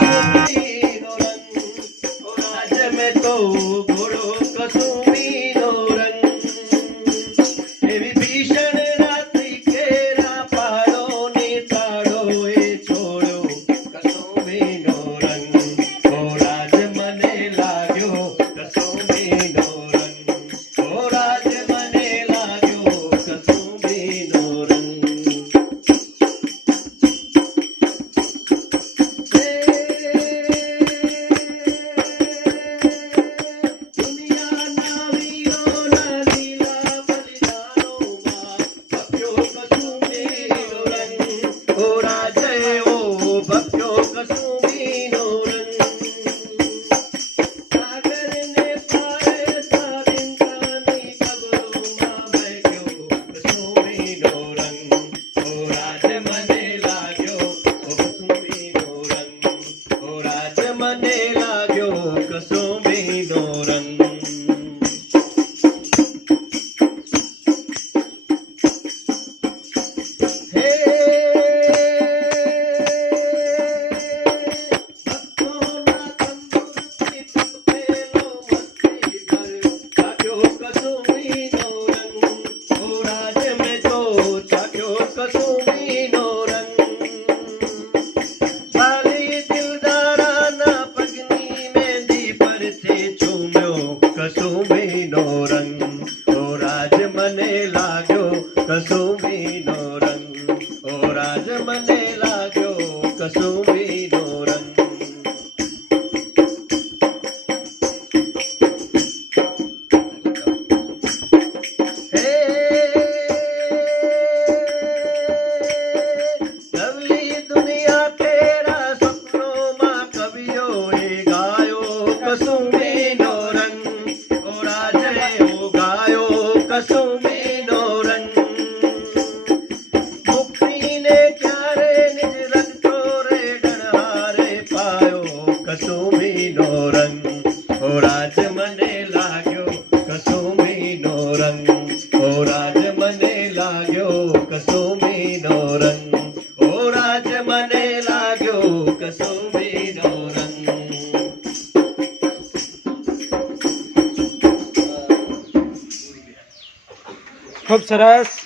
Deus me. Pura ीरङ्ग ખૂબ સરસ.